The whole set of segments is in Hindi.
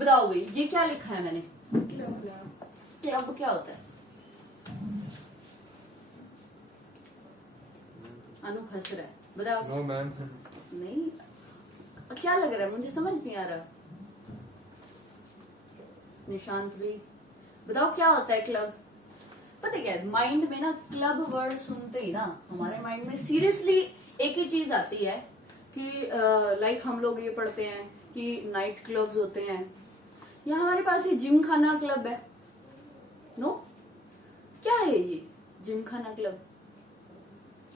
बताओ भाई ये क्या लिखा है मैंने? क्लब क्या होता है? अनु हंस रहा है, बताओ। No ma'am. नहीं, क्या लग रहा है? मुझे समझ नहीं आ रहा। निशांत भी बताओ क्या होता है क्लब? पता है क्या, माइंड में ना क्लब वर्ड सुनते ही ना हमारे माइंड में सीरियसली एक ही चीज आती है कि लाइक हम लोग ये पढ़ते हैं कि नाइट क्लब्स होते हैं, या हमारे पास ये जिम खाना क्लब है। नो, क्या है ये जिम खाना क्लब?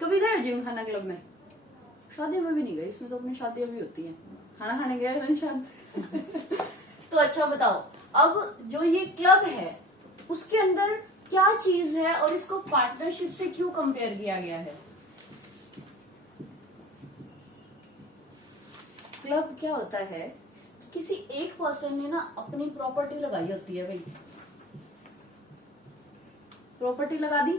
कभी गए जिम खाना क्लब में? शादियों में भी नहीं गए, इसमें तो अपनी शादियां भी होती हैं। खाना खाने गए निशांत? तो अच्छा बताओ, अब जो ये क्लब है उसके अंदर क्या चीज है और इसको पार्टनरशिप से क्यों कंपेयर किया गया है? क्लब क्या होता है कि किसी एक पर्सन ने ना अपनी प्रॉपर्टी लगाई होती है भाई, प्रॉपर्टी लगा दी।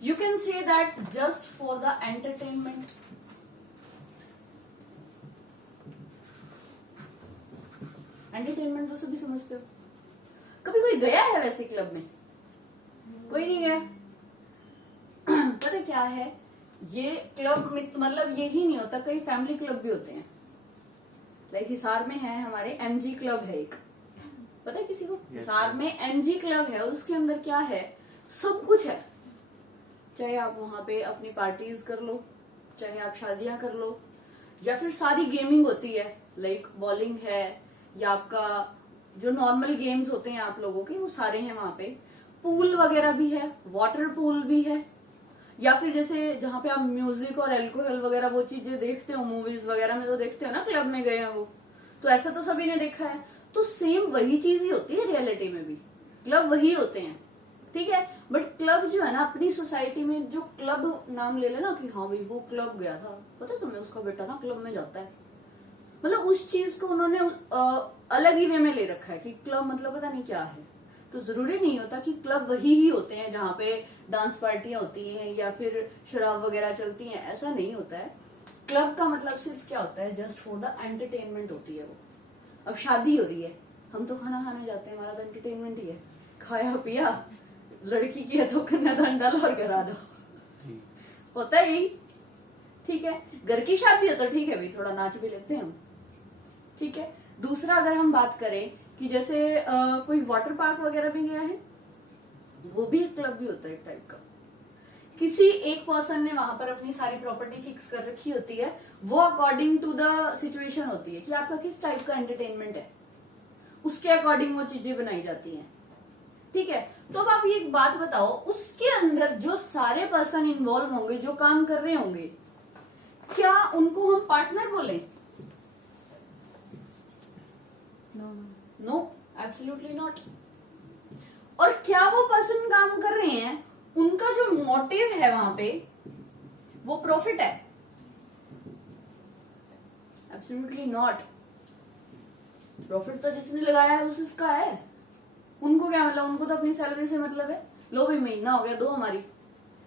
You can say that just for the entertainment. Entertainment तो सभी समझते हो। कभी कोई गया है वैसे क्लब में? कोई नहीं गया। पता क्या है, ये क्लब में मतलब यही नहीं होता, कई फैमिली क्लब भी होते हैं। लाइक हिसार में है हमारे एमजी क्लब है एक, पता है किसी को? हिसार में एमजी क्लब है और उसके अंदर क्या है, सब कुछ है। चाहे आप वहां पे अपनी पार्टीज कर लो, चाहे आप शादियां कर लो, या फिर सारी गेमिंग होती है, लाइक बॉलिंग है, या आपका जो नॉर्मल गेम्स होते हैं आप लोगों के वो सारे हैं वहां पे। पूल वगैरह भी है, वाटर पूल भी है, या फिर जैसे जहाँ पे आप म्यूजिक और अल्कोहल वगैरह वो चीजें देखते हो मूवीज वगैरह में, तो देखते हो ना क्लब में गए हैं वो, तो ऐसा तो सभी ने देखा है। तो सेम वही चीज ही होती है रियलिटी में भी, क्लब वही होते हैं, ठीक है। बट क्लब जो है ना अपनी सोसाइटी में, जो क्लब नाम ले लेना कि हाँ भाई वो क्लब गया था, पता है तुम्हें उसका बेटा ना क्लब में जाता है, मतलब उस चीज को उन्होंने अलग ही वे में ले रखा है कि क्लब मतलब पता नहीं क्या है। तो जरूरी नहीं होता कि क्लब वही ही होते हैं जहाँ पे डांस पार्टियां होती हैं या फिर शराब वगैरह चलती हैं, ऐसा नहीं होता है। क्लब का मतलब सिर्फ क्या होता है, जस्ट फॉर द एंटरटेनमेंट होती है वो। अब शादी हो रही है, हम तो खाना खाने जाते हैं, हमारा तो एंटरटेनमेंट ही है, खाया पिया, लड़की की है तो कन्यादान डालो और घर आ जाओ, होता है यही, ठीक है। घर की शादी हो तो ठीक है भाई, थोड़ा नाच भी लेते हैं हम, ठीक है। दूसरा अगर हम बात करें कि जैसे कोई वाटर पार्क वगैरह भी गया है, वो भी एक क्लब भी होता है एक टाइप का। किसी एक पर्सन ने वहां पर अपनी सारी प्रॉपर्टी फिक्स कर रखी होती है, वो अकॉर्डिंग टू द सिचुएशन होती है कि आपका किस टाइप का एंटरटेनमेंट है, उसके अकॉर्डिंग वो चीजें बनाई जाती हैं, ठीक है। तो अब आप ये एक बात बताओ, उसके अंदर जो सारे पर्सन इन्वॉल्व होंगे, जो काम कर रहे होंगे, क्या उनको हम पार्टनर बोले? No, absolutely not. और क्या वो पर्सन काम कर रहे हैं, उनका जो मोटिव है वहां पे वो प्रॉफिट है? Absolutely not. प्रॉफिट तो जिसने लगाया है उसका है, उनको क्या मतलब, उनको तो अपनी सैलरी से मतलब है। लो भाई महीना हो गया, दो हमारी।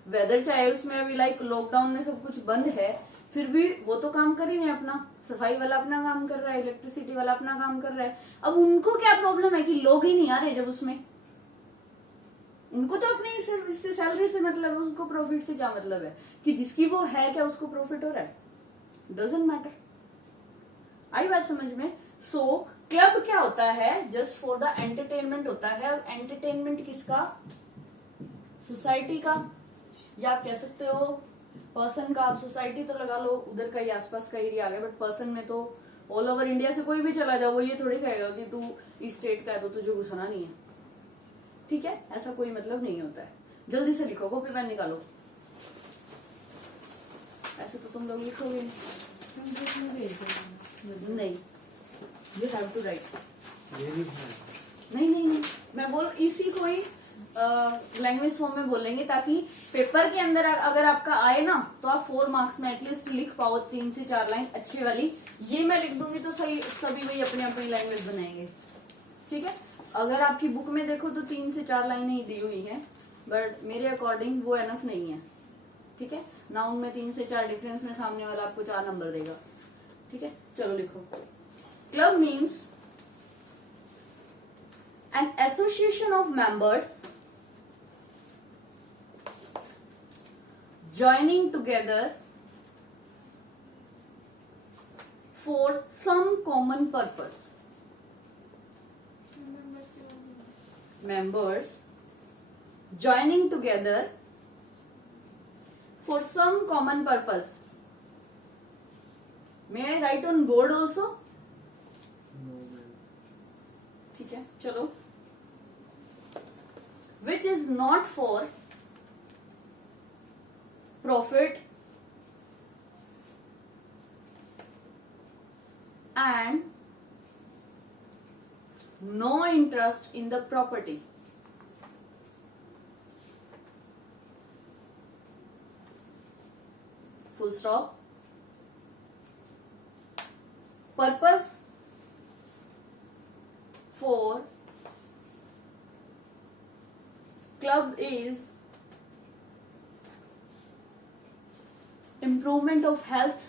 वेदर चाहे उसमें अभी लाइक लॉकडाउन में सब कुछ बंद है, फिर भी वो तो काम कर ही नहीं अपना, सफाई वाला अपना काम कर रहा है, इलेक्ट्रिसिटी वाला अपना काम कर रहा है। अब उनको क्या प्रॉब्लम है कि लोग ही नहीं आ रहे जब उसमें, उनको तो अपनी सिर्फ इससे सैलरी से मतलब है, उनको प्रॉफिट से क्या मतलब है कि जिसकी वो है क्या उसको प्रॉफिट हो रहा है, डजंट मैटर। आई बात समझ में? सो क्लब क्या होता है, जस्ट फॉर द एंटरटेनमेंट होता है। और एंटरटेनमेंट किसका? सोसाइटी का, या आप कह सकते हो पर्सन का। आप सोसाइटी तो लगा लो, उधर का ही आसपास का एरिया आ गया, बट पर्सन में तो ऑल ओवर इंडिया से कोई भी चला जाओ, वो ये थोड़ी कहेगा कि तू इस स्टेट का है तो तुझे घुसना नहीं है, ठीक है। ऐसा कोई मतलब नहीं होता है। जल्दी से लिखो, कॉपी पेन निकालो। ऐसे तो तुम लोग लिखोगे नहीं, यू हैव टू राइट। नहीं, मैं बोल इसी को ही लैंग्वेज फॉर्म में बोलेंगे, ताकि पेपर के अंदर अगर आपका आए ना तो आप 4 मार्क्स में एटलीस्ट लिख पाओ 3 से 4 लाइन अच्छी वाली। ये मैं लिख दूंगी तो सही, सभी वही अपनी अपनी लैंग्वेज बनाएंगे, ठीक है। अगर आपकी बुक में देखो तो 3 से 4 लाइनें ही दी हुई हैं, बट मेरे अकॉर्डिंग वो एनफ नहीं है, ठीक है। नाउन में 3 से 4 डिफरेंस में सामने वाला आपको 4 नंबर देगा, ठीक है। चलो लिखो। Club means an association of members joining together for some common purpose. Members joining together for some common purpose. May I write on board also? No, ma'am. ठीक है, चलो. Which is not for profit and no interest in the property. Full stop. Purpose for club is improvement of health.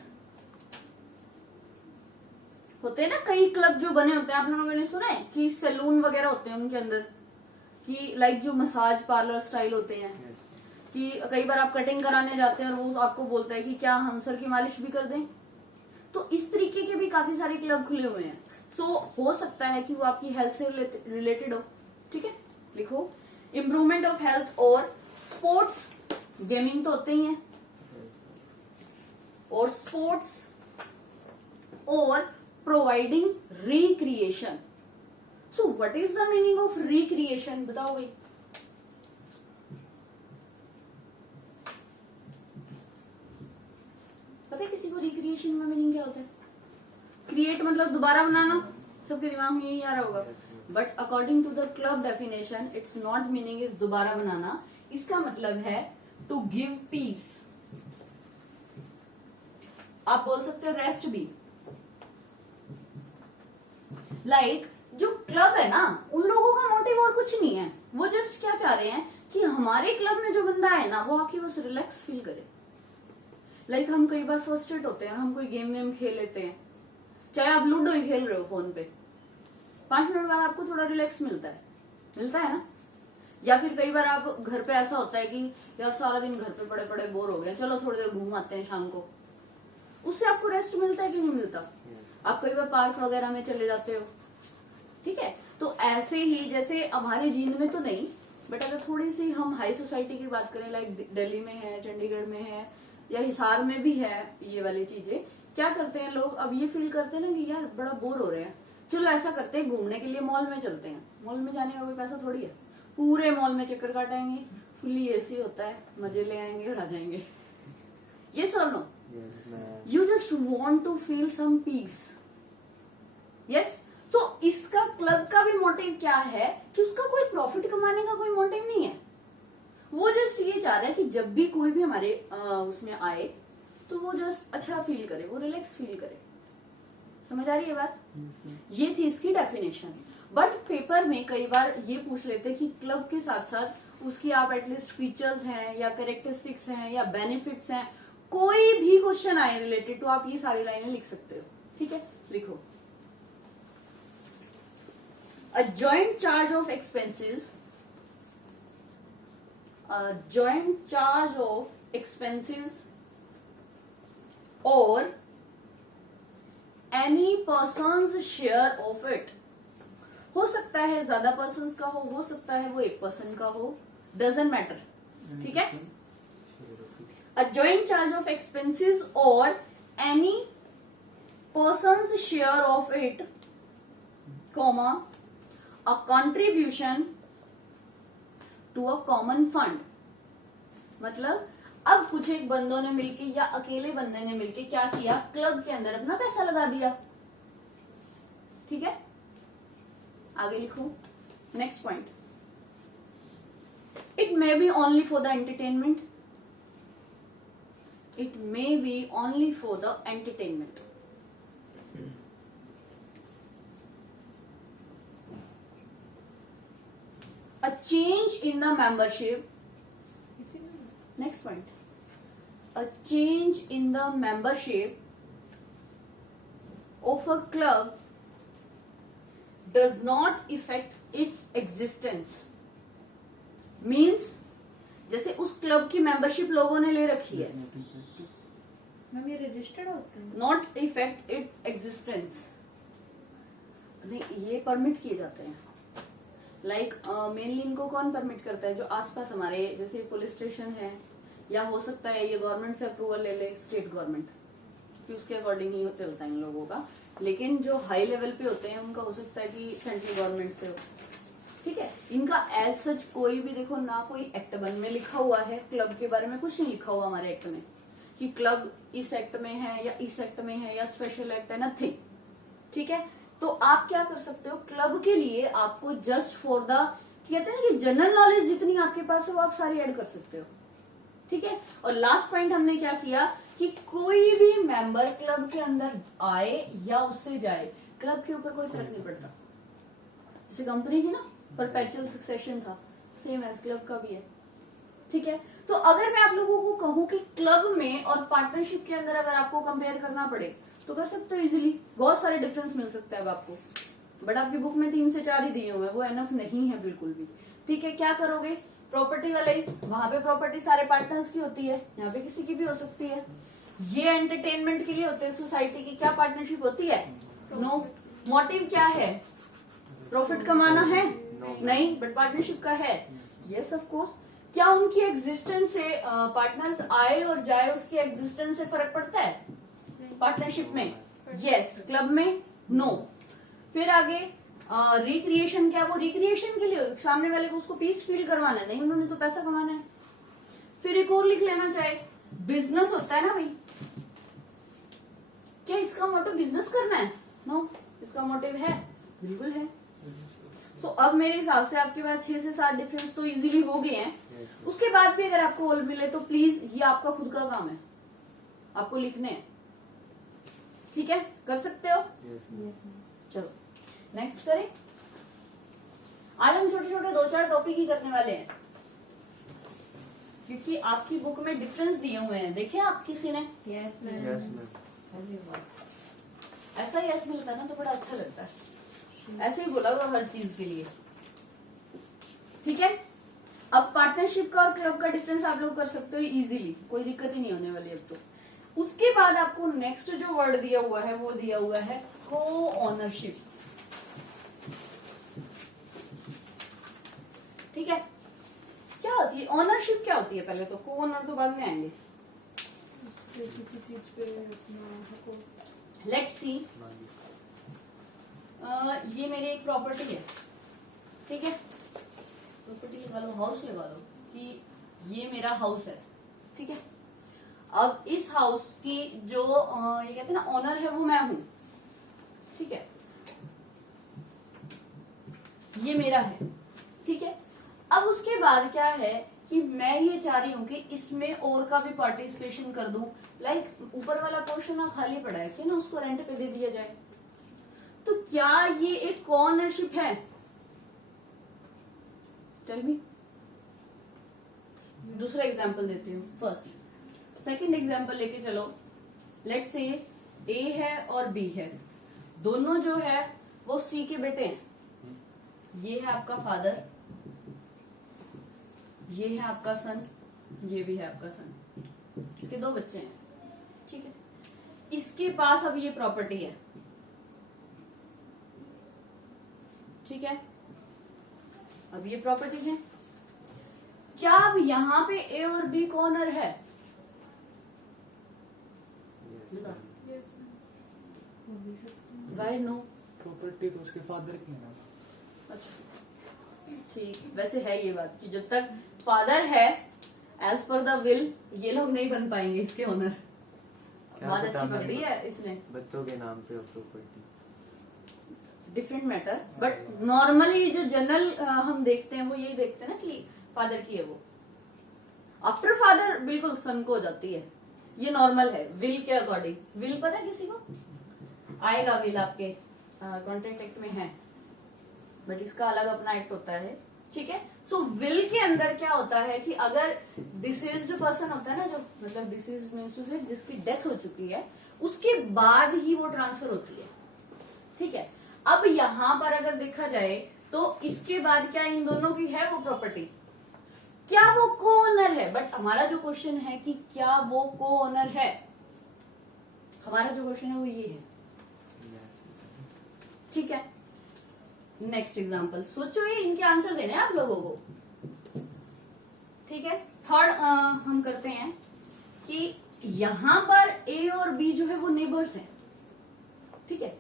होते हैं ना कई क्लब जो बने होते हैं, आप लोगों ने सुना है कि सैलून वगैरह होते हैं उनके अंदर, कि लाइक जो मसाज पार्लर स्टाइल होते हैं, कि कई बार आप कटिंग कराने जाते हैं और वो आपको बोलता है कि क्या हम सर की मालिश भी कर दें. तो इस तरीके के भी काफी सारे क्लब खुले हुए हैं. सो हो सकता है कि वो आपकी हेल्थ से रिलेटेड हो. ठीक है, लिखो इम्प्रूवमेंट ऑफ हेल्थ और स्पोर्ट्स, गेमिंग तो होते ही हैं, और स्पोर्ट्स और providing recreation. So what is the meaning of recreation, बताओ भाई. पता है किसी को रिक्रिएशन का मीनिंग क्या होता है? क्रिएट मतलब दोबारा बनाना, सबके दिमाग में यही आ रहा होगा. But according to the club definition, it's not meaning is दोबारा बनाना. इसका मतलब है टू गिव पीस. आप बोल सकते हो रेस्ट भी. लाइक जो क्लब है ना, उन लोगों का मोटिव और कुछ नहीं है. वो जस्ट क्या चाह रहे हैं कि हमारे क्लब में जो बंदा है ना, वो आके बस रिलैक्स फील करे. लाइक हम कई बार फ्रस्ट्रेट होते हैं, हम कोई गेम वेम खेल लेते हैं, चाहे आप लूडो ही खेल रहे हो फोन पे, 5 मिनट बाद आपको थोड़ा रिलैक्स मिलता है ना. या फिर कई बार आप घर पे ऐसा होता है कि यार सारा दिन घर पे पड़े पड़े बोर हो गए, चलो थोड़ी देर घूम आते हैं शाम को. उससे आपको रेस्ट मिलता है कि नहीं मिलता? आप कई बार पार्क वगैरह में चले जाते हो. ठीक है, तो ऐसे ही जैसे हमारे जींद में तो नहीं, बट अगर थोड़ी सी हम हाई सोसाइटी की बात करें, लाइक दिल्ली में है, चंडीगढ़ में है, या हिसार में भी है, ये वाली चीजें क्या करते हैं लोग, अब ये फील करते हैं ना कि यार बड़ा बोर हो रहे हैं, चलो ऐसा करते हैं घूमने के लिए मॉल में चलते हैं. मॉल में जाने का कोई पैसा थोड़ी है, पूरे मॉल में चक्कर काटेंगे, फुल्ली एसी होता है, मजे ले आएंगे और आ जाएंगे. ये sir no, you just want to feel some peace. Yes. तो इसका क्लब का भी मोटिव क्या है कि उसका कोई प्रॉफिट कमाने का कोई मोटिव नहीं है. वो जस्ट ये चाह रहा है कि जब भी कोई भी हमारे उसमें आए तो वो जस्ट अच्छा फील करे, वो रिलैक्स फील करे. समझ आ रही है बात? ये थी इसकी डेफिनेशन. बट पेपर में कई बार ये पूछ लेते कि क्लब के साथ साथ उसकी आप एटलीस्ट फीचर्स हैं या कैरेक्टरिस्टिक्स हैं या बेनिफिट्स हैं, कोई भी क्वेश्चन आए रिलेटेड, तो आप ये सारी लाइनें लिख सकते हो. ठीक है, लिखो. A joint charge of expenses, a joint charge of expenses or any person's share of it. हो सकता है ज्यादा पर्सन्स का हो सकता है वो एक पर्सन का हो, डजंट मैटर. ठीक है. A joint charge of expenses or any person's share of it, comma, a contribution to a common fund. मतलब अब कुछ एक बंदों ने मिलके या अकेले बंदे ने मिलके क्या किया, क्लब के अंदर अपना पैसा लगा दिया. ठीक है, आगे लिखो. Next point. It may be only for the entertainment. It may be only for the entertainment. A change in the membership. Next point. A change in the membership of a club does not effect its existence. Means जैसे उस क्लब की मेंबरशिप लोगों ने ले रखी है, मैम ये रजिस्टर्ड होते हैं? नॉट इफेक्ट इट्स एग्जिस्टेंस, नहीं ये परमिट किए जाते हैं। लाइक मेनली इनको कौन परमिट करता है? जो आसपास हमारे, जैसे पुलिस स्टेशन है, या हो सकता है ये गवर्नमेंट से अप्रूवल ले ले, स्टेट गवर्नमेंट, क्योंकि उसके अकॉर्डिंग ही चलता है इन लोगों का। लेकिन जो हाई लेवल पे होते हैं उनका हो सकता है कि सेंट्रल गवर्नमेंट से हो, ठीक है। इनका एज सच कोई भी देखो ना, कोई एक्ट में लिखा हुआ है क्लब के बारे में, कुछ नहीं लिखा हुआ हमारे एक्ट में कि क्लब इस एक्ट में है या इस एक्ट में है या स्पेशल एक्ट है, नथिंग, ठीक है। तो आप क्या कर सकते हो, क्लब के लिए आपको जस्ट फॉर द, कहते हैं ना कि जनरल नॉलेज जितनी आपके पास है वो आप सारी ऐड कर सकते हो, ठीक है। और लास्ट पॉइंट हमने क्या किया कि कोई भी मेंबर क्लब के अंदर आए या उससे जाए, क्लब के ऊपर कोई फर्क नहीं पड़ता। जैसे कंपनी थी ना, परपेचुअल सक्सेशन था, सेम एज क्लब का भी है, ठीक है। तो अगर मैं आप लोगों को कहूं कि क्लब में और पार्टनरशिप के अंदर अगर आपको कंपेयर करना पड़े तो कर सकते हो इजीली, बहुत सारे डिफरेंस मिल सकता है अब आपको, बट आपकी बुक में 3 से 4 ही दिए हुए हैं, वो एनफ नहीं है बिल्कुल भी, ठीक है। क्या करोगे, प्रॉपर्टी वाले, वहां पे प्रॉपर्टी सारे पार्टनर्स की होती है, यहाँ पे किसी की भी हो सकती है। ये एंटरटेनमेंट के लिए होते हैं, सोसाइटी की क्या पार्टनरशिप होती है? नो। मोटिव क्या है? प्रॉफिट कमाना है? नहीं, बट पार्टनरशिप का है, यस ऑफ कोर्स। क्या उनकी एग्जिस्टेंस से पार्टनर्स आए और जाए उसकी एग्जिस्टेंस से फर्क पड़ता है पार्टनरशिप में? यस। क्लब में नो। फिर आगे रिक्रिएशन, क्या वो रिक्रिएशन के लिए, सामने वाले को उसको पीस फील करवाना है? नहीं, उन्होंने तो पैसा कमाना है। फिर एक और लिख लेना चाहे, बिजनेस होता है ना भाई, क्या इसका मोटिव बिजनेस करना है? नो, इसका मोटिव है, बिल्कुल है। सो अब मेरे हिसाब से आपके पास 6 से 7 डिफरेंस तो इजीली हो गए हैं। उसके बाद भी अगर आपको और मिले तो प्लीज, ये आपका खुद का काम है, आपको लिखने हैं, ठीक है, कर सकते हो। चलो नेक्स्ट करें। आज हम छोटे छोटे 2-4 टॉपिक ही करने वाले हैं, क्योंकि आपकी बुक में डिफरेंस दिए हुए हैं, देखे आप किसी ने? Yes ma'am. Yes ma'am. अरे वाह, ऐसा यस मिलता है ना तो बड़ा अच्छा लगता है, ऐसे ही बोला करो हर चीज के लिए, ठीक है। अब पार्टनरशिप का और क्लब का डिफरेंस आप लोग कर सकते हो इजीली, कोई दिक्कत ही नहीं होने वाली अब तो। उसके बाद आपको नेक्स्ट जो वर्ड दिया हुआ है वो दिया हुआ है को ओनरशिप, ठीक है। क्या होती है ओनरशिप? क्या होती है? पहले तो को ओनर तो बाद में आएंगे। किसी चीज पे अपना लेट्स सी, ये मेरी एक प्रॉपर्टी है, ठीक है, प्रॉपर्टी लगा लो, हाउस लगा लो कि ये मेरा हाउस है, ठीक है। अब इस हाउस की जो ये कहते हैं ना ओनर है वो मैं हूं, ठीक है, ये मेरा है, ठीक है। अब उसके बाद क्या है कि मैं ये चाह रही हूं कि इसमें और का भी पार्टिसिपेशन कर दूं, लाइक ऊपर वाला पोर्शन ना खाली पड़ा है कि ना, उसको रेंट पे दे दिया जाए, तो क्या ये एक को-ओनरशिप है? Tell me. दूसरा एग्जांपल देती हूँ, फर्स्ट सेकंड एग्जांपल लेके चलो। लेट्स से ए है और बी है, दोनों जो है वो सी के बेटे हैं। ये है आपका फादर, ये है आपका सन, ये भी है आपका सन, इसके 2 बच्चे हैं, ठीक है। इसके पास अब ये प्रॉपर्टी है, ठीक है, अब ये प्रॉपर्टी है। क्या अब यहाँ पे ए और बी कॉर्नर है? बताओ। Yes ma'am. Why no? Property तो उसके फादर की है ना। अच्छा ठीक, वैसे है ये बात कि जब तक फादर है एज पर द विल, ये लोग नहीं बन पाएंगे इसके ओनर। बात अच्छी पकड़ी है इसने, बच्चों के नाम पे property different matter, but normally जो जनरल हम देखते हैं वो यही देखते हैं ना कि फादर की है वो, आफ्टर फादर बिल्कुल सन को हो जाती है, ये नॉर्मल है विल के अकॉर्डिंग। विल पता है किसी को? आएगा विल आपके कॉन्ट्रैक्ट एक्ट में है, बट इसका अलग अपना एक्ट होता है, ठीक है। सो विल के अंदर क्या होता है कि अगर डिसीज्ड पर्सन होता है ना, जो मतलब डिसीज मींस जिसकी डेथ हो चुकी है, उसके बाद ही वो ट्रांसफर होती है, ठीक है। अब यहां पर अगर देखा जाए तो इसके बाद क्या इन दोनों की है वो प्रॉपर्टी, क्या वो को ओनर है? बट हमारा जो क्वेश्चन है कि क्या वो को ओनर है, हमारा जो क्वेश्चन है वो ये है। ठीक है, नेक्स्ट एग्जांपल सोचो, ये इनके आंसर देने हैं आप लोगों को। ठीक है, थर्ड हम करते हैं कि यहां पर ए और बी जो है वो नेबर्स हैं। ठीक है,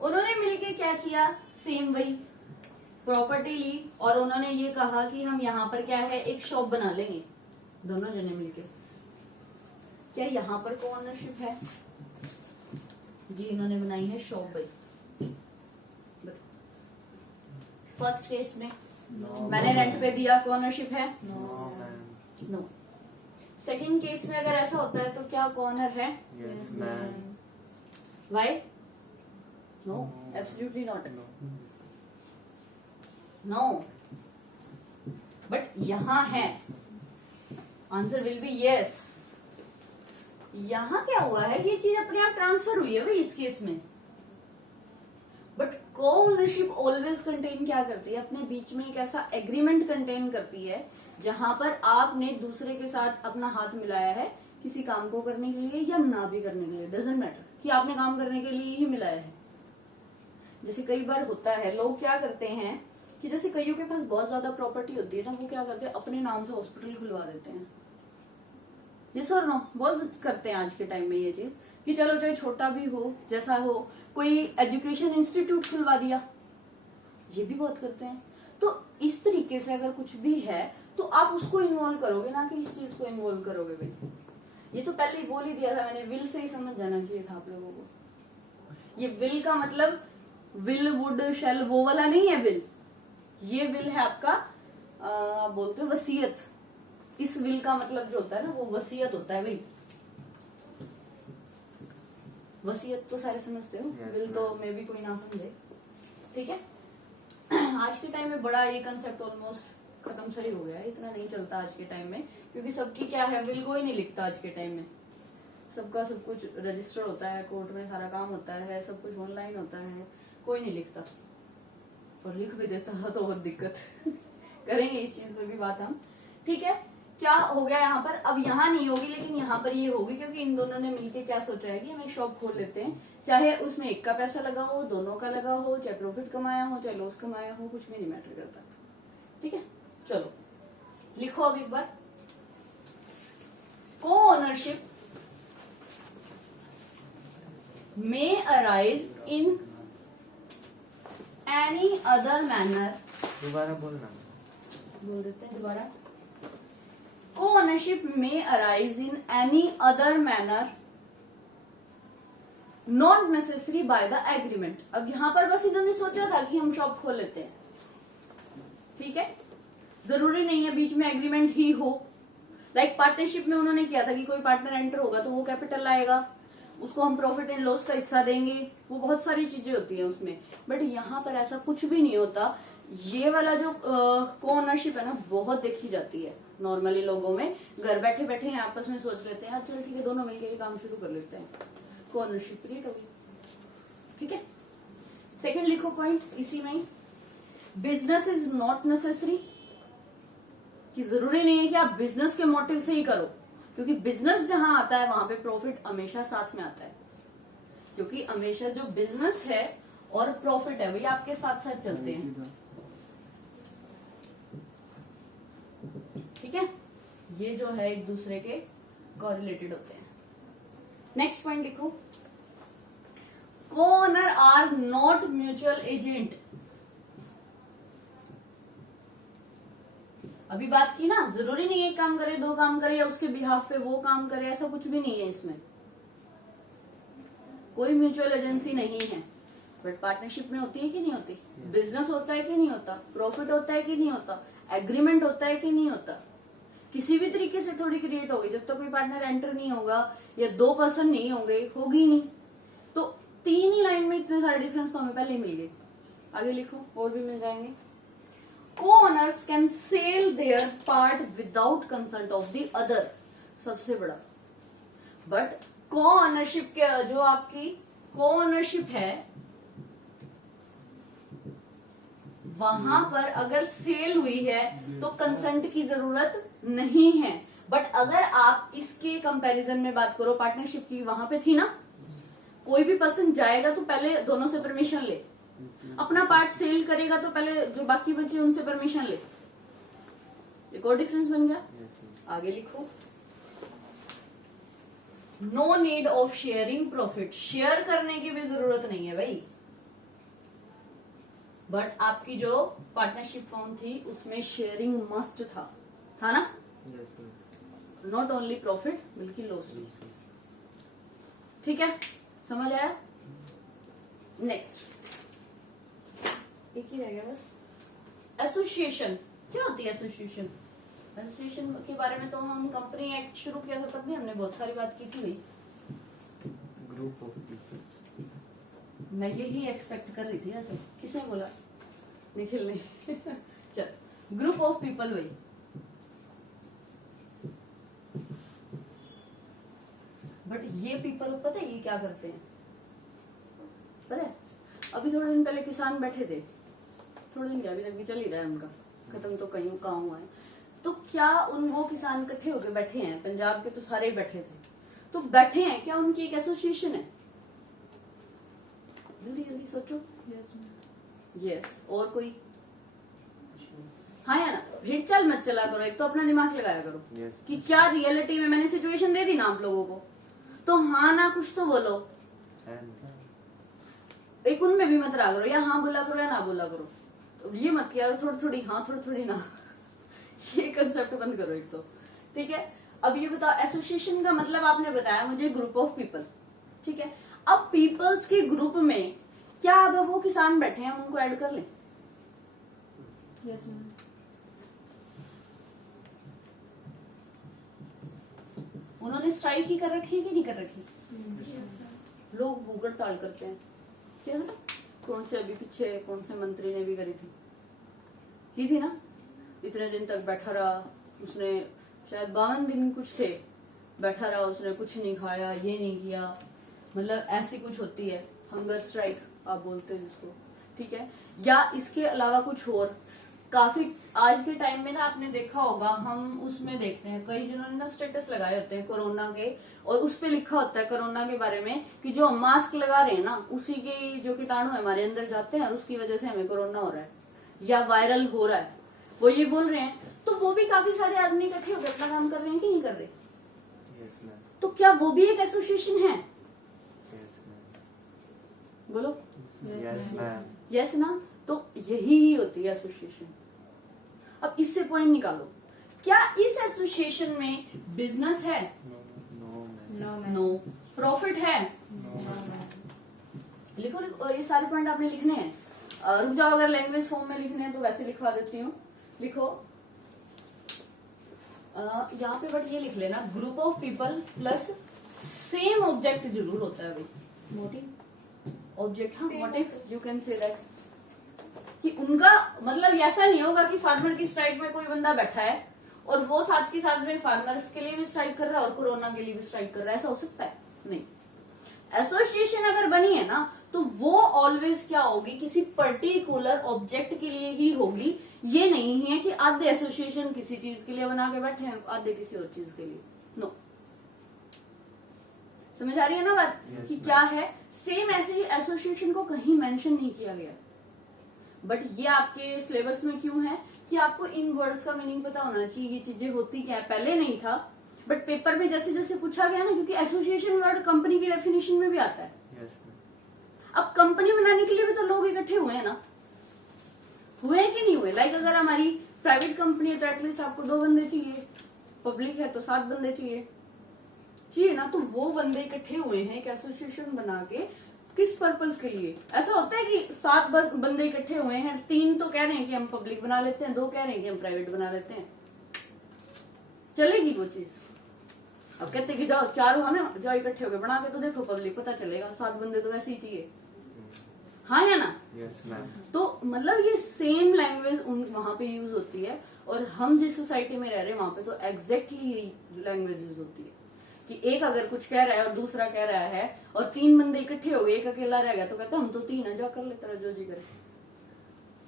उन्होंने मिलके क्या किया, सेम वही प्रॉपर्टी ली और उन्होंने ये कहा कि हम यहाँ पर क्या है एक शॉप बना लेंगे, दोनों जने मिलके। क्या यहाँ पर को ओनरशिप है? जी इन्होंने बनाई है शॉप भाई। फर्स्ट केस में मैंने रेंट पे दिया, को ओनरशिप है? नो। सेकंड केस में अगर ऐसा होता है तो क्या को ओनर है? Yes, man. Why? No, absolutely not. No, but यहां है, आंसर विल बी यस। यहां क्या हुआ है, ये चीज अपने आप ट्रांसफर हुई है भाई इस केस में। बट को ओनरशिप ऑलवेज कंटेन क्या करती है, अपने बीच में एक ऐसा एग्रीमेंट कंटेन करती है जहां पर आपने दूसरे के साथ अपना हाथ मिलाया है किसी काम को करने के लिए या ना भी करने के लिए, डजेंट मैटर कि आपने काम करने के लिए ही मिलाया है। जैसे कई बार होता है, लोग क्या करते हैं कि जैसे कईयों के पास बहुत ज्यादा प्रॉपर्टी होती है ना, वो क्या करते हैं अपने नाम से हॉस्पिटल खुलवा देते हैं। ये सर नो बहुत करते हैं आज के टाइम में ये चीज कि चलो चाहे छोटा भी हो जैसा हो, कोई एजुकेशन इंस्टीट्यूट खुलवा दिया, ये भी बहुत करते हैं। तो इस तरीके से अगर कुछ भी है तो आप उसको इन्वॉल्व करोगे ना कि इस चीज को इन्वॉल्व करोगे भाई। ये तो पहले ही बोल ही दिया था मैंने, विल से ही समझ जाना चाहिए था आप लोगों को। ये विल का मतलब विल वुड शैल वो वाला नहीं है विल, ये विल है आपका आप बोलते हो वसीयत। इस विल का मतलब जो होता है ना वो वसीयत होता है भाई। वसीयत तो सारे समझते हो, Yes, विल तो मे भी कोई ना समझे। ठीक है, आज के टाइम में बड़ा ये कंसेप्ट ऑलमोस्ट खत्म सा ही हो गया है, इतना नहीं चलता आज के टाइम में, क्योंकि सबकी क्या है विल कोई नहीं लिखता आज के टाइम में। सबका सब कुछ रजिस्टर होता है, कोर्ट में सारा काम होता है, सब कुछ ऑनलाइन होता है, कोई नहीं लिखता। और लिख भी देता है तो बहुत दिक्कत करेंगे इस चीज पे भी बात हम। ठीक है, क्या हो गया यहाँ पर, अब यहाँ नहीं होगी लेकिन यहाँ पर ये होगी, क्योंकि इन दोनों ने मिलके क्या सोचा है कि हम एक शॉप खोल लेते हैं, चाहे उसमें एक का पैसा लगा हो, दोनों का लगा हो, चाहे प्रॉफिट कमाया हो चाहे लॉस कमाया हो, कुछ भी नहीं मैटर करता। ठीक है, चलो लिखो अब एक बार, को ownership may arise in any other manner। दोबारा बोलना। बोल देते हैं दोबारा, को ownership may arise in any other manner not necessary by the agreement। अब यहां पर बस इन्होंने सोचा था कि हम शॉप खोल लेते हैं। ठीक है, जरूरी नहीं है बीच में एग्रीमेंट ही हो। लाइक पार्टनरशिप में उन्होंने किया था कि कोई पार्टनर एंटर होगा तो वो कैपिटल लाएगा, उसको हम प्रॉफिट एंड लॉस का हिस्सा देंगे, वो बहुत सारी चीजें होती हैं उसमें। बट यहाँ पर ऐसा कुछ भी नहीं होता। ये वाला जो को ओनरशिप है ना बहुत देखी जाती है नॉर्मली लोगों में, घर बैठे बैठे आपस में सोच लेते हैं चलो ठीक है दोनों मिलकर ये काम शुरू कर लेते हैं, को ओनरशिप क्रिएट होगी। ठीक है, सेकंड लिखो पॉइंट इसी में ही, बिजनेस इज नॉट नेसेसरी, कि जरूरी नहीं है कि आप बिजनेस के मोटिव से ही करो, क्योंकि बिजनेस जहां आता है वहां पे प्रॉफिट हमेशा साथ में आता है, क्योंकि हमेशा जो बिजनेस है और प्रॉफिट है वही आपके साथ साथ चलते हैं। ठीक है, ये जो है एक दूसरे के कोरिलेटेड होते हैं। नेक्स्ट पॉइंट लिखो, co-owner are not mutual agent. अभी बात की ना, जरूरी नहीं एक काम करे दो काम करे या उसके बिहाफ पे वो काम करे, ऐसा कुछ भी नहीं है इसमें, कोई म्यूचुअल एजेंसी नहीं है। बट पार्टनरशिप में होती है कि नहीं होती, बिजनेस होता है कि नहीं होता, प्रॉफिट होता है कि नहीं होता, एग्रीमेंट होता है कि नहीं होता, किसी भी तरीके से थोड़ी क्रिएट होगी। जब तक कोई पार्टनर एंटर नहीं होगा या दो पर्सन नहीं होंगे, होगी नहीं। तो तीन ही लाइन में इतने सारे डिफरेंस तो हमें पहले ही मिल गए। आगे लिखो, और भी मिल जाएंगे। Co-owners can sell their part without consent of the other, सबसे बड़ा। बट को-ओनरशिप के जो आपकी को-ओनरशिप है वहां पर अगर सेल हुई है तो कंसेंट की जरूरत नहीं है। बट अगर आप इसके कंपैरिजन में बात करो, पार्टनरशिप की, वहां पे थी ना, कोई भी पर्सन जाएगा तो पहले दोनों से परमिशन ले, अपना पार्ट सेल करेगा तो पहले जो बाकी बचे उनसे परमिशन ले। एक और डिफरेंस बन गया। आगे लिखो, no need of sharing profit, share करने की भी जरूरत नहीं है भाई। बट आपकी जो पार्टनरशिप फॉर्म थी उसमें शेयरिंग मस्ट था ना, नॉट ओनली प्रॉफिट बल्कि लॉस भी। ठीक है, समझ आया। नेक्स्ट एक ही रह गया बस, एसोसिएशन। क्या होती है एसोसिएशन? एसोसिएशन के बारे में तो हम कंपनी एक्ट शुरू किया था तब भी हमने बहुत सारी बात की थी भाई। Group of people. मैं यही एक्सपेक्ट कर रही थी ऐसे। किसने बोला? निखिल ने। चल, ग्रुप ऑफ पीपल भाई। बट ये पीपल पता है ये क्या करते हैं? पता है, अभी थोड़े दिन पहले किसान बैठे थे, थोड़े दिन क्या, अभी तक भी चल ही रहा है उनका, खत्म तो कहीं कहाँ हुआ है। तो क्या वो किसान इकट्ठे होके बैठे हैं? पंजाब के तो सारे ही बैठे थे, तो बैठे हैं, क्या उनकी एक एसोसिएशन है? जल्दी जल्दी सोचो। यस, और कोई? हाँ या ना? भीड़ चाल मत चला करो, एक तो अपना दिमाग लगाया करो कि क्या रियलिटी में। मैंने सिचुएशन दे दी ना आप लोगों को, तो हाँ ना कुछ तो बोलो। एक उनमें भी मत रहा करो, या हाँ बोला करो या ना बोला करो। तो ये मत किया थोड़ी थोड़ी हाँ थोड़ी थोड़ी ना। ये कंसेप्ट बंद करो एक तो। ठीक है, अब ये बताओ, एसोसिएशन का मतलब आपने बताया मुझे ग्रुप ऑफ पीपल। ठीक है, अब पीपल्स के ग्रुप में क्या अब वो किसान बैठे हैं, हम उनको ऐड कर लें? Yes ma'am. उन्होंने स्ट्राइक ही कर रखी है कि नहीं कर रखी? लोग भूख हड़ताल करते हैं। क्या है? कौन से अभी पीछे कौन से मंत्री ने भी करी थी, की थी ना, इतने दिन तक बैठा रहा उसने, शायद 52 दिन कुछ थे, बैठा रहा उसने, कुछ नहीं खाया, ये नहीं किया, मतलब ऐसी कुछ होती है, हंगर स्ट्राइक आप बोलते हैं जिसको। ठीक है, या इसके अलावा कुछ और काफी आज के टाइम में ना आपने देखा होगा, हम उसमें देखते हैं कई जिन्होंने ना स्टेटस लगाए होते हैं कोरोना के, और उस पे लिखा होता है कोरोना के बारे में कि जो हम मास्क लगा रहे हैं ना, उसी के जो कीटाणु हमारे अंदर जाते हैं और उसकी वजह से हमें कोरोना हो रहा है या वायरल हो रहा है, वो ये बोल रहे हैं। तो वो भी काफी सारे आदमी इकट्ठे होकर अपना काम कर रहे हैं कि नहीं कर रहे? तो क्या वो भी एक एसोसिएशन है? बोलो यस ना। तो यही ही होती है एसोसिएशन। अब इससे पॉइंट निकालो, क्या इस एसोसिएशन में बिजनेस है? नो। प्रॉफिट है? लिखो लिखो, ये सारे पॉइंट आपने लिखने हैं। रुक जाओ, अगर लैंग्वेज फॉर्म में लिखने हैं तो वैसे लिखवा देती हूँ। लिखो यहाँ पे, बट ये लिख लेना, group of people plus same object जरूर होता है भाई, मोटिव ऑब्जेक्ट। हाँ, motive you can say that, कि उनका मतलब ऐसा नहीं होगा कि फार्मर की स्ट्राइक में कोई बंदा बैठा है और वो साथ के साथ में फार्मर्स के लिए भी स्ट्राइक कर रहा है और कोरोना के लिए भी स्ट्राइक कर रहा है, ऐसा हो सकता है? नहीं। एसोसिएशन अगर बनी है ना तो वो ऑलवेज क्या होगी, किसी पर्टिकुलर ऑब्जेक्ट के लिए ही होगी। ये नहीं है कि आधे एसोसिएशन किसी चीज के लिए बना के बैठे हैं, आधे किसी और चीज के लिए। नो, समझ आ रही है ना बात? yes, कि क्या है, सेम ऐसे ही एसोसिएशन को कहीं मेंशन नहीं किया गया, बट ये आपके सिलेबस में क्यों है कि आपको इन वर्ड्स का मीनिंग पता होना चाहिए, ये चीजें होती क्या है। पहले नहीं था, बट पेपर में जैसे जैसे पूछा गया ना, क्योंकि एसोसिएशन वर्ड कंपनी की डेफिनेशन में भी आता है। yes, अब कंपनी बनाने के लिए भी तो लोग इकट्ठे हुए हैं ना, हुए हैं कि नहीं हुए? लाइक अगर हमारी प्राइवेट कंपनी है तो एटलीस्ट आपको 2 बंदे चाहिए, पब्लिक है तो 7 बंदे चाहिए ना। तो वो बंदे इकट्ठे हुए हैं एक एसोसिएशन बना के, किस पर्पस के लिए? ऐसा होता है कि 7 बंदे इकट्ठे हुए हैं, 3 तो कह रहे हैं कि हम पब्लिक बना लेते हैं, 2 कह रहे हैं कि हम प्राइवेट बना लेते हैं, चलेगी वो चीज? अब कहते हैं कि जाओ 4 हो ना, जाओ इकट्ठे होकर बना के तो देखो, पब्लिक पता चलेगा, 7 बंदे तो वैसे ही चाहिए। हाँ या ना? yes, तो मतलब ये सेम लैंग्वेज वहां पे यूज होती है, और हम जिस सोसाइटी में रह रहे हैं वहां पे तो एग्जैक्टली यही लैंग्वेज यूज होती है कि एक अगर कुछ कह रहा है और दूसरा कह रहा है और 3 बंदे इकट्ठे हो गए, एक अकेला रह गया तो कहते हैं हम तो 3 है, जा कर लेते रहो जो जी करे।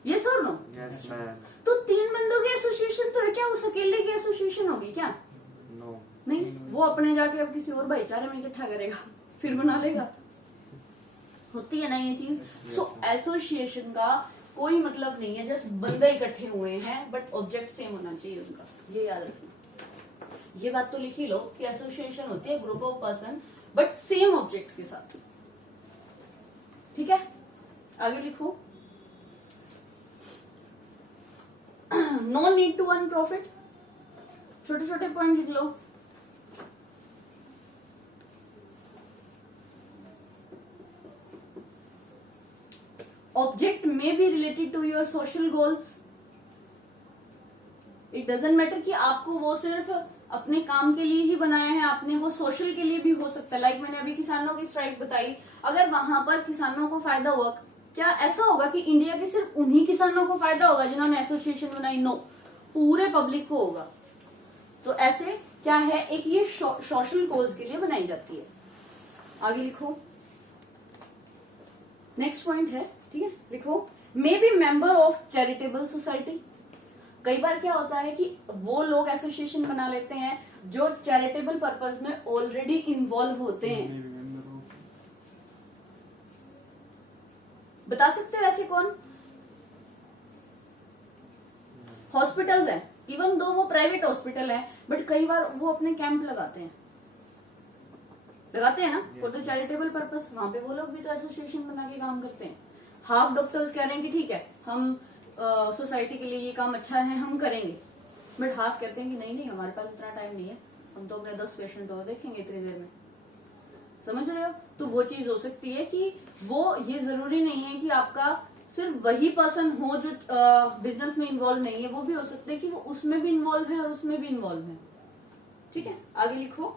ये सुन लो, यस मैम। तो 3 बंदों की एसोसिएशन तो है क्या, उस अकेले की एसोसिएशन होगी क्या? नो। नहीं, वो अपने जाके अब किसी और भाईचारे में इकट्ठा करेगा, फिर बना लेगा। होती है ना ये चीज। Yes, सो ma'am. एसोसिएशन का कोई मतलब नहीं है, जस्ट बंदे इकट्ठे हुए हैं, बट ऑब्जेक्ट सेम होना चाहिए उनका, ये याद रखना। ये बात तो लिख ही लो कि एसोसिएशन होती है group of person but same object के साथ। ठीक है, आगे लिखो। No need to earn profit, छोटे छोटे पॉइंट लिख लो। ऑब्जेक्ट में be related to your social goals. It doesn't matter कि आपको वो सिर्फ अपने काम के लिए ही बनाया है आपने, वो सोशल के लिए भी हो सकता है। लाइक मैंने अभी किसानों की स्ट्राइक बताई, अगर वहां पर किसानों को फायदा हुआ, क्या ऐसा होगा कि इंडिया के सिर्फ उन्हीं किसानों को फायदा होगा जिन्होंने एसोसिएशन बनाई? नो, पूरे पब्लिक को होगा। तो ऐसे क्या है, एक ये सोशल कोज के लिए बनाई जाती है। आगे लिखो, नेक्स्ट पॉइंट है, ठीक है, लिखो। May be member of charitable society. कई बार क्या होता है कि वो लोग एसोसिएशन बना लेते हैं जो चैरिटेबल पर्पस में ऑलरेडी इन्वॉल्व होते हैं। बता सकते हो ऐसे कौन? हॉस्पिटल्स है, इवन दो वो प्राइवेट हॉस्पिटल है, बट कई बार वो अपने कैंप लगाते हैं ना फॉर द चैरिटेबल पर्पस। वहां पे वो लोग भी तो एसोसिएशन बना के काम करते हैं। हाफ डॉक्टर्स कह रहे हैं कि ठीक है, हम सोसाइटी के लिए ये काम अच्छा है, हम करेंगे, बट हाफ कहते हैं कि नहीं नहीं, हमारे पास इतना टाइम नहीं है, हम तो अपने 10 पेशेंट और देखेंगे इतनी देर में। समझ रहे हो? तो वो चीज हो सकती है कि वो, ये जरूरी नहीं है कि आपका सिर्फ वही पर्सन हो जो बिजनेस में इन्वॉल्व नहीं है, वो भी हो सकता है कि वो उसमें भी इन्वॉल्व है और उसमें भी इन्वॉल्व है। ठीक है, आगे लिखो।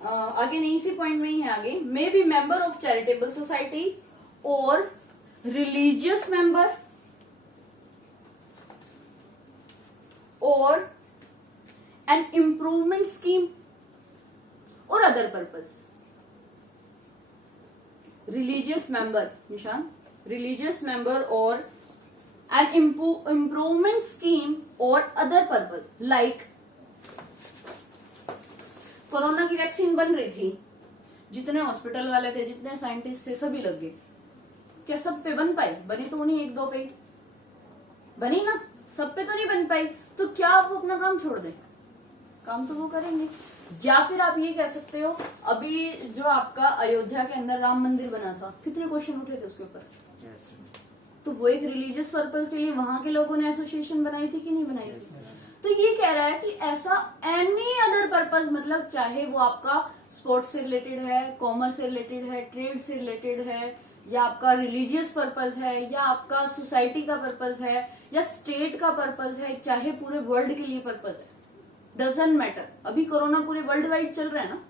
आगे नहीं, इसी पॉइंट में ही है आगे। May be member of charitable society और रिलीजियस मेंबर और एन इम्प्रूवमेंट स्कीम और अदर पर्पस। रिलीजियस मेंबर, निशान, रिलीजियस मेंबर और एन इम्प्रूवमेंट स्कीम और अदर पर्पस। लाइक कोरोना की वैक्सीन बन रही थी, जितने हॉस्पिटल वाले थे, जितने साइंटिस्ट थे, सभी लग गए। क्या सब पे बन पाई? बनी तो नहीं, 1-2 पे बनी ना, सब पे तो नहीं बन पाई। तो क्या आप वो अपना काम छोड़ दें? काम तो वो करेंगे। या फिर आप ये कह सकते हो, अभी जो आपका अयोध्या के अंदर राम मंदिर बना था, कितने क्वेश्चन उठे थे उसके ऊपर? तो वो एक रिलीजियस पर्पस के लिए वहां के लोगों ने एसोसिएशन बनाई थी कि नहीं बनाई थी? तो ये कह रहा है कि ऐसा एनी अदर पर्पस, मतलब चाहे वो आपका स्पोर्ट्स से रिलेटेड है, कॉमर्स से रिलेटेड है, ट्रेड से रिलेटेड है, या आपका रिलीजियस पर्पस है, या आपका सोसाइटी का पर्पस है, या स्टेट का पर्पस है, चाहे पूरे वर्ल्ड के लिए पर्पस है, डजंट मैटर। अभी कोरोना पूरे वर्ल्ड वाइड चल रहा है ना।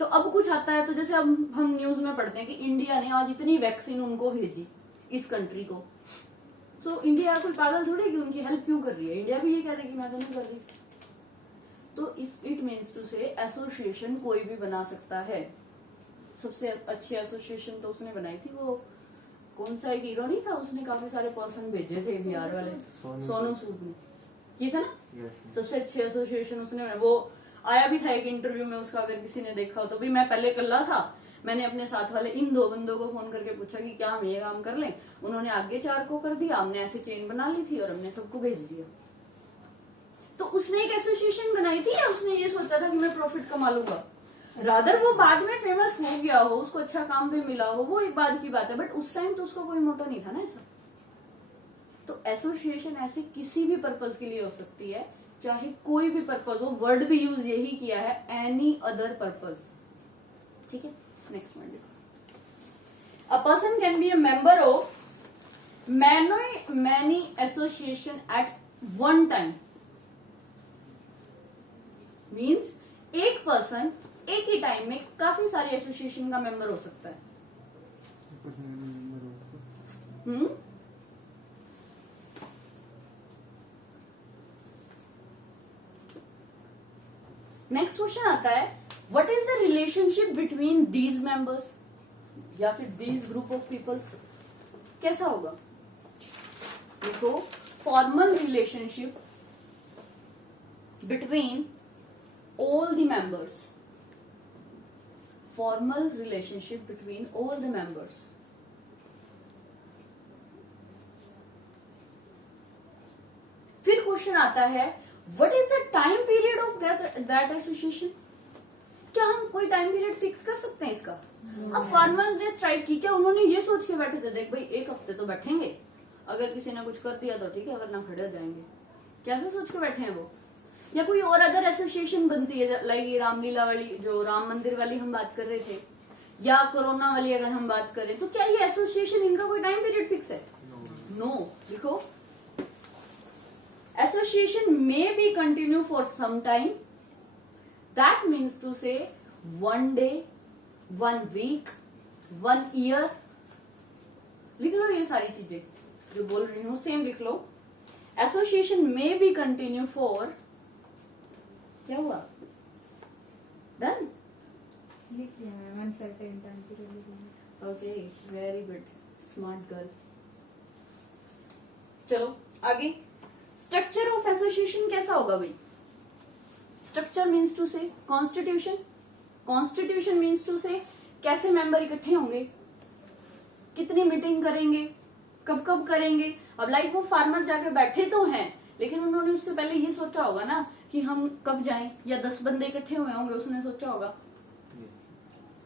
तो अब कुछ आता है, तो जैसे अब हम न्यूज में पढ़ते हैं कि इंडिया ने आज इतनी वैक्सीन उनको भेजी, इस कंट्री को। सो इंडिया कोई पागल थोड़ी कि उनकी हेल्प क्यों कर रही है? इंडिया भी ये कह रही कि मैं तो नहीं कर रही। तो इट मीन्स टू से एसोसिएशन कोई भी बना सकता है। सबसे अच्छी एसोसिएशन तो उसने बनाई थी, वो कौन सा एक हीरो नहीं था, उसने काफी सारे पर्सन भेजे थे बिहार वाले, सोनू सूद ने की था ना। सबसे अच्छी एसोसिएशन उसने, वो आया भी था एक इंटरव्यू में उसका, अगर किसी ने देखा हो तो। भी मैं पहले कल्ला था, मैंने अपने साथ वाले इन 2 बंदों को फोन करके पूछा कि क्या हम ये काम कर लें। उन्होंने आगे 4 को कर दिया, हमने ऐसे चेन बना ली थी और हमने सबको भेज दिया। तो उसने एक एसोसिएशन बनाई थी, या उसने ये सोचा था कि मैं प्रॉफिट कमा लूंगा? रादर वो बाद में फेमस हो गया हो, उसको अच्छा काम भी मिला हो, वो एक बात की बात है, बट उस टाइम तो उसका कोई मोटो नहीं था ना ऐसा। तो एसोसिएशन ऐसे किसी भी पर्पस के लिए हो सकती है, चाहे कोई भी पर्पस हो। वर्ड भी यूज यही किया है, एनी अदर पर्पस। ठीक है, नेक्स्ट पॉइंट देखो। A person can be a member of many association at one time. Means एक पर्सन एक ही टाइम में काफी सारे एसोसिएशन का मेंबर हो सकता है। नेक्स्ट क्वेश्चन आता है, what is the relationship between these members, या फिर दीज ग्रुप ऑफ पीपल्स? कैसा होगा? लिखो formal relationship between all the members, formal relationship between all the members. फिर क्वेश्चन आता है what is the time period of that association. क्या हम कोई टाइम पीरियड फिक्स कर सकते हैं इसका? अब फार्मर्स ने स्ट्राइक की, क्या उन्होंने ये सोच के बैठे थे देख भाई 1 हफ्ते तो बैठेंगे, अगर किसी ने कुछ कर दिया तो ठीक है, वरना खड़े हो जाएंगे, कैसे सोच के बैठे हैं वो? या कोई और अदर एसोसिएशन बनती है लाइक रामलीला वाली, जो राम मंदिर वाली हम बात कर रहे थे, या कोरोना वाली अगर हम बात करें, तो क्या ये एसोसिएशन इनका कोई टाइम पीरियड फिक्स है? नो। लिखो association may be continue for some time, that means to say 1 day, 1 week, 1 year. लिख लो ये सारी चीजें जो बोल रही हूं, सेम लिख लो। Association may be continue for, क्या हुआ? डन? लिख दिया मैम, अनसर्टेन टाइम पीरियड लिख दिया। Okay, very good, smart girl. चलो आगे, स्ट्रक्चर ऑफ एसोसिएशन कैसा होगा भाई? स्ट्रक्चर मीन्स टू से कॉन्स्टिट्यूशन, कॉन्स्टिट्यूशन मीन्स टू से कैसे मेंबर इकट्ठे होंगे, कितनी मीटिंग करेंगे, कब कब करेंगे। अब लाइक वो फार्मर जाके बैठे तो हैं, लेकिन उन्होंने उससे पहले ये सोचा होगा ना कि हम कब जाएं, या 10 बंदे इकट्ठे हुए होंगे, उसने सोचा होगा।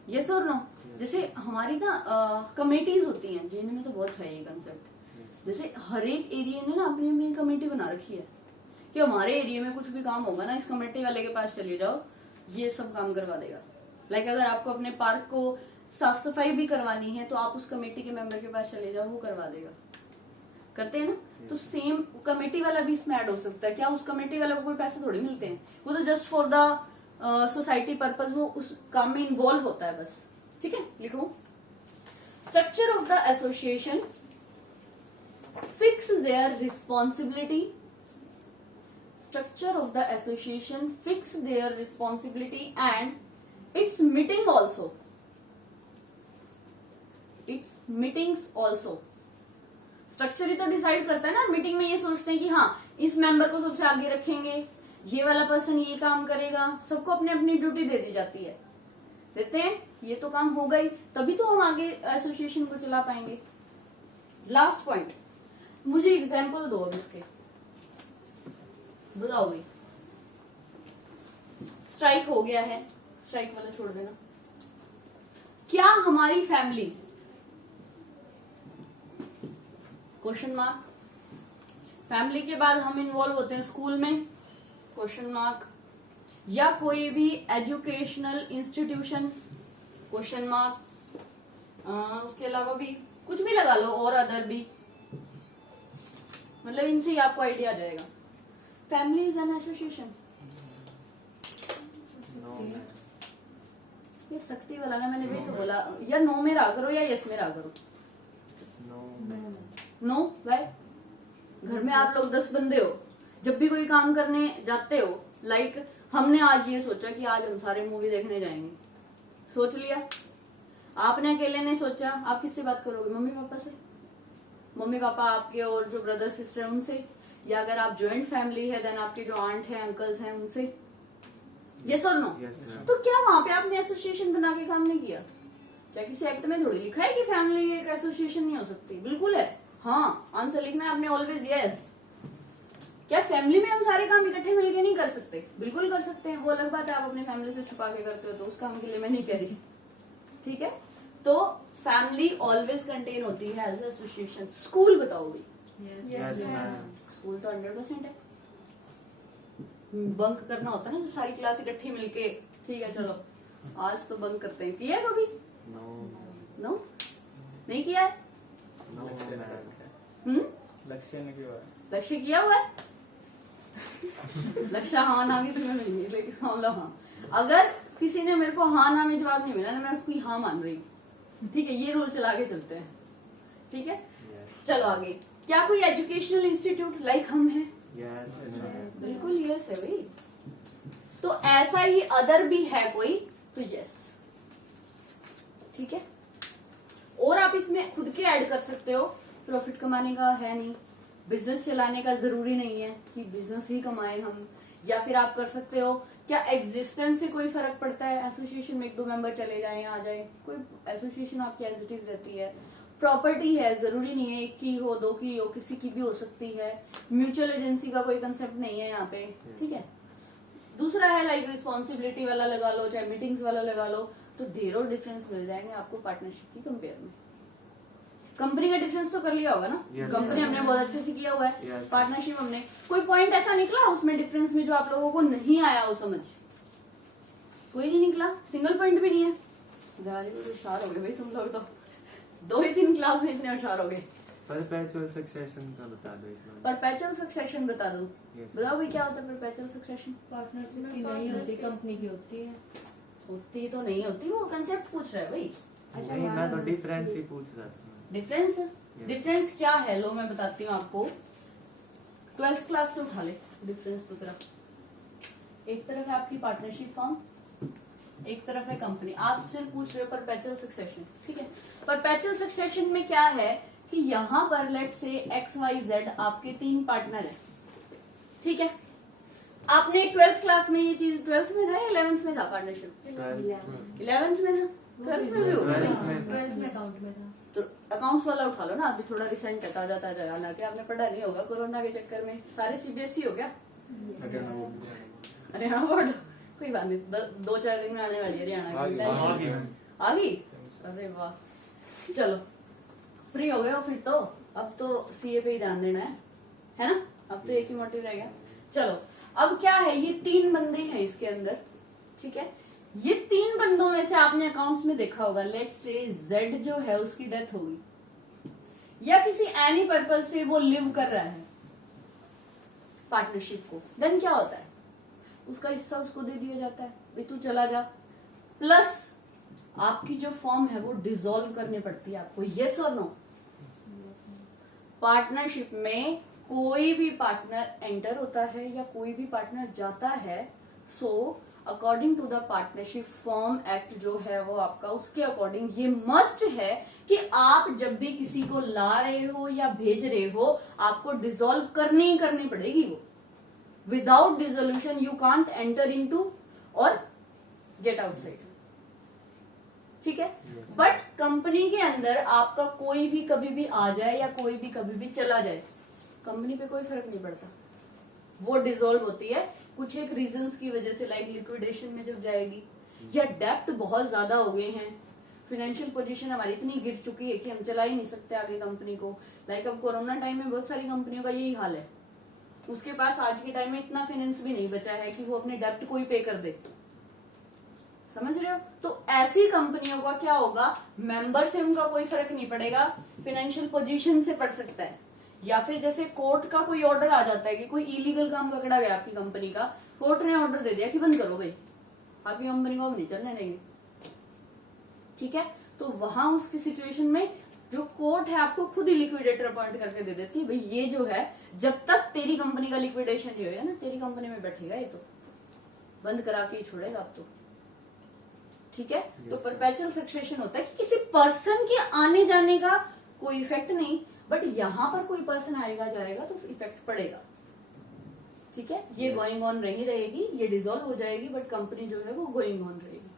यस और नो? जैसे हमारी ना कमेटीज होती हैं, जिनमें तो बहुत है ये कंसेप्ट। जैसे हर एक एरिया ने ना अपनी अपनी कमेटी बना रखी है कि हमारे एरिया में कुछ भी काम होगा ना, इस कमेटी वाले के पास चले जाओ, ये सब काम करवा देगा। लाइक अगर आपको अपने पार्क को साफ सफाई भी करवानी है तो आप उस कमेटी के मेंबर के पास चले जाओ, वो करवा देगा। करते हैं ना? तो सेम कमेटी वाला भी इसमें ऐड हो सकता है। क्या उस कमेटी वाले को कोई पैसे थोड़ी मिलते हैं, वो तो just for the society purpose वो उस काम में इन्वॉल्व होता है बस। ठीक है, लिखो structure of the association fix their responsibility, structure of the association fix their responsibility and its meeting also, its meetings also। Structure ही तो डिसाइड करता है ना। मीटिंग में ये सोचते हैं कि हाँ इस मेंबर को सबसे आगे रखेंगे, ये वाला पर्सन ये काम करेगा, सबको अपनी अपनी ड्यूटी दे दी जाती है, देते हैं, ये तो काम हो गई, तभी तो हम आगे एसोसिएशन को चला पाएंगे। लास्ट पॉइंट, मुझे एग्जाम्पल दो अब इसके, बताओ भाई। स्ट्राइक हो गया है, स्ट्राइक वाला छोड़ देना। क्या हमारी फैमिली, क्वेश्चन मार्क, फैमिली के बाद हम इन्वॉल्व होते हैं स्कूल में, क्वेश्चन मार्क, या कोई भी एजुकेशनल इंस्टीट्यूशन, क्वेश्चन मार्क, उसके अलावा भी कुछ भी लगा लो, और अदर भी, मतलब इनसे ही आपको आइडिया आ जाएगा। Family is an association. ये शक्ति वाला ना, मैंने भी तो बोला, या नो में रहा करो या यस में रहा करो। नो भाई, घर में आप लोग 10 बंदे हो, जब भी कोई काम करने जाते हो, लाइक हमने आज ये सोचा कि आज हम सारे मूवी देखने जाएंगे, सोच लिया, आपने अकेले ने सोचा, आप किससे बात करोगे? मम्मी पापा से। मम्मी पापा आपके और जो ब्रदर सिस्टर है उनसे, या अगर आप ज्वाइंट फैमिली है देन आपके जो आंट है अंकल्स हैं उनसे। यस और नो? तो क्या वहां पे आपने एसोसिएशन बना के काम नहीं किया? क्या किसी एक्ट में थोड़ी लिखा है कि फैमिली एक एसोसिएशन नहीं हो सकती? बिल्कुल है। हाँ, आंसर लिखना है आपने ऑलवेज यस। क्या फैमिली में हम सारे काम इकट्ठे मिलके नहीं कर सकते? बिल्कुल कर सकते हैं, वो अलग बात है आप अपने फैमिली से छुपा के करते हो, तो उस काम के लिए मैं नहीं कह रही। ठीक है, तो फैमिली ऑलवेज कंटेन होती है एज एसोसिएशन। स्कूल बताओ भाई। स्कूल तो 100% है। बंक करना होता है ना, सारी क्लास इकट्ठी मिलके, ठीक है चलो आज तो बंक करते हैं, किया है कभी? नो, नहीं किया है। लक्ष्य ने किया है। लक्ष्य किया हुआ है। लक्ष्य हाँ ना किसी में नहीं मिले, इसका मतलब हाँ। अगर किसी ने मेरे को हाँ ना में जवाब नहीं मिला ना, मैं उसको हाँ मान रही हूँ। ठीक है, ये रूल चला के चलते हैं। ठीक है, चलो आगे। क्या कोई एजुकेशनल इंस्टीट्यूट लाइक हम हैं? बिल्कुल यस है भाई। तो ऐसा ही अदर भी है कोई, तो यस। ठीक है, और आप इसमें खुद के ऐड कर सकते हो, प्रॉफिट कमाने का है नहीं, बिजनेस चलाने का जरूरी नहीं है कि बिजनेस ही कमाए हम, या फिर आप कर सकते हो क्या एग्जिस्टेंस से कोई फर्क पड़ता है, एसोसिएशन में 1-2 मेंबर चले जाएं आ जाए, कोई एसोसिएशन आपकी एज इट इज रहती है। प्रॉपर्टी है, जरूरी नहीं है 1 की हो 2 की हो, किसी की भी हो सकती है। म्यूचुअल एजेंसी का कोई कंसेप्ट नहीं है यहाँ पे, ठीक है। दूसरा है लाइक रिस्पॉन्सिबिलिटी वाला लगा लो, चाहे मीटिंग्स वाला लगा लो, तो ढेरों डिफरेंस मिल जाएंगे आपको पार्टनरशिप की कंपेयर में। कंपनी का डिफरेंस तो कर लिया होगा ना, Yes. कंपनी हमने बहुत अच्छे से किया हुआ है, Yes. पार्टनरशिप हमने, कोई पॉइंट ऐसा निकला उसमें डिफरेंस में जो आप लोगों को नहीं आया हो समझ? कोई नहीं निकला, सिंगल पॉइंट भी नहीं है। गाड़ी में होशियार हो गए भाई तुम लोग, तो 2 ही 3 क्लास में इतने होशियार हो गए। परपेचुअल सक्सेशन का बता दो एक बार। परपेचुअल सक्सेशन बता दो, Yes. बताओ भाई क्या होता है परपेचुअल सक्सेशन? पार्टनरशिप की नहीं होती, कंपनी की होती है। होती तो नहीं होती, वो कंसेप्ट पूछ रहा है भाई। अच्छा, नहीं, मैं तो वहाँ डिफरेंस ही पूछ रहा था। डिफरेंस डिफरेंस क्या है, लो मैं बताती हूँ आपको। 12th क्लास से उठा ले डिफरेंस। तो तरफ एक तरफ है आपकी पार्टनरशिप फॉर्म, एक तरफ है कंपनी। आप सिर्फ पूछ रहे हो परपेचुअल सक्सेशन, ठीक है। परपेचुअल सक्सेशन में क्या है कि यहाँ पर लेट से XYZ आपके 3 पार्टनर है, ठीक है। आपने 12th क्लास में ये चीज 12th में था या 11th में था पार्टनरशिप? 11th में था, 12th में भी होगा भाई। 12th में अकाउंट में था। तो अकाउंट्स वाला उठा लो ना, अभी थोड़ा रिसेंट है, ताजा ताजा है, हालांकि आपने पढ़ा नहीं होगा कोरोना के चक्कर में। सारे CBSE हो गया, हरियाणा बोर्ड, कोई बात नहीं, 2-4 दिन में आने वाली है हरियाणा की। आ गई? अरे वाह, चलो फ्री हो गए हो फिर तो। अब तो CA पे ही ध्यान देना है ना? अब तो एक ही मोटिव रह गया। चलो अब क्या है, ये 3 बंदे हैं इसके अंदर, ठीक है। ये 3 बंदों में से आपने अकाउंट्स में देखा होगा, लेट से Z जो है उसकी डेथ होगी या किसी एनी पर्पज से वो लिव कर रहा है पार्टनरशिप को, देन क्या होता है, उसका हिस्सा उसको दे दिया जाता है, भाई तू चला जा। प्लस आपकी जो फॉर्म है वो डिसॉल्व करनी पड़ती है आपको, यस और नो? पार्टनरशिप में कोई भी पार्टनर एंटर होता है या कोई भी पार्टनर जाता है, so according to the partnership form act जो है वो आपका, उसके अकॉर्डिंग ये मस्ट है कि आप जब भी किसी को ला रहे हो या भेज रहे हो, आपको डिसॉल्व करनी ही करनी पड़ेगी वो। Without dissolution you can't enter into और गेट आउटसाइड, ठीक है। बट कंपनी के अंदर आपका कोई भी कभी भी आ जाए या कोई भी कभी भी चला जाए, कंपनी पे कोई फर्क नहीं पड़ता, वो डिसॉल्व होती है कुछ एक रीजंस की वजह से, लाइक लिक्विडेशन में जब जाएगी, या डेप्ट बहुत ज्यादा हो गए हैं, फाइनेंशियल पोजीशन हमारी इतनी गिर चुकी है कि हम चला ही नहीं सकते आगे कंपनी को। लाइक अब कोरोना टाइम में बहुत सारी कंपनियों का यही हाल है, उसके पास आज के टाइम में इतना फाइनेंस भी नहीं बचा है कि वो अपने डेप्ट को ही पे कर दे, समझ रहे हो? तो ऐसी कंपनियों का क्या होगा, मेंबर से उनका कोई फर्क नहीं पड़ेगा, फाइनेंशियल पोजीशन से पड़ सकता है, या फिर जैसे कोर्ट का कोई ऑर्डर आ जाता है कि कोई इलीगल काम पकड़ा गया आपकी कंपनी का, कोर्ट ने ऑर्डर दे दिया कि बंद करो भाई, आपकी कंपनी को हम नहीं चलने देंगे, ठीक है। तो वहां उसकी सिचुएशन में जो कोर्ट है आपको खुद ही लिक्विडेटर अपॉइंट करके दे देती है, भाई ये जो है जब तक तेरी कंपनी का लिक्विडेशन नहीं होगा ना, तेरी कंपनी में बैठेगा, ये तो बंद करा के ही छोड़ेगा आप तो, ठीक है। तो परपेचुअल सक्सेशन होता है कि किसी पर्सन के आने जाने का कोई इफेक्ट नहीं, बट यहां पर कोई पर्सन आएगा जाएगा तो इफेक्ट पड़ेगा, ठीक है। ये गोइंग ऑन नहीं रहेगी, ये डिसॉल्व हो जाएगी, बट कंपनी जो है वो गोइंग ऑन रहेगी,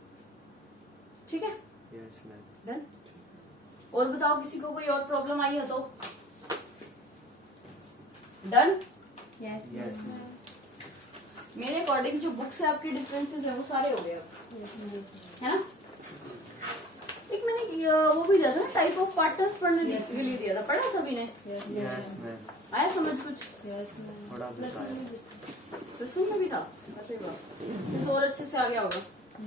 ठीक है। Yes ma'am. डन। और बताओ किसी को कोई और प्रॉब्लम आई हो तो? डन। यस यस मेरे अकॉर्डिंग जो बुक्स है आपके डिफरेंसेस है वो सारे हो गए अब, है ना। एक मैंने वो भी दिया था ना, टाइप ऑफ पार्टनर्स पढ़ने के लिए दिया था, पढ़ा सभी ने? Yes ma'am. आया समझ कुछ? थोड़ा बहुत आया। दसवीं में भी था? अरे वाह, फिर तो और अच्छे से आ गया होगा।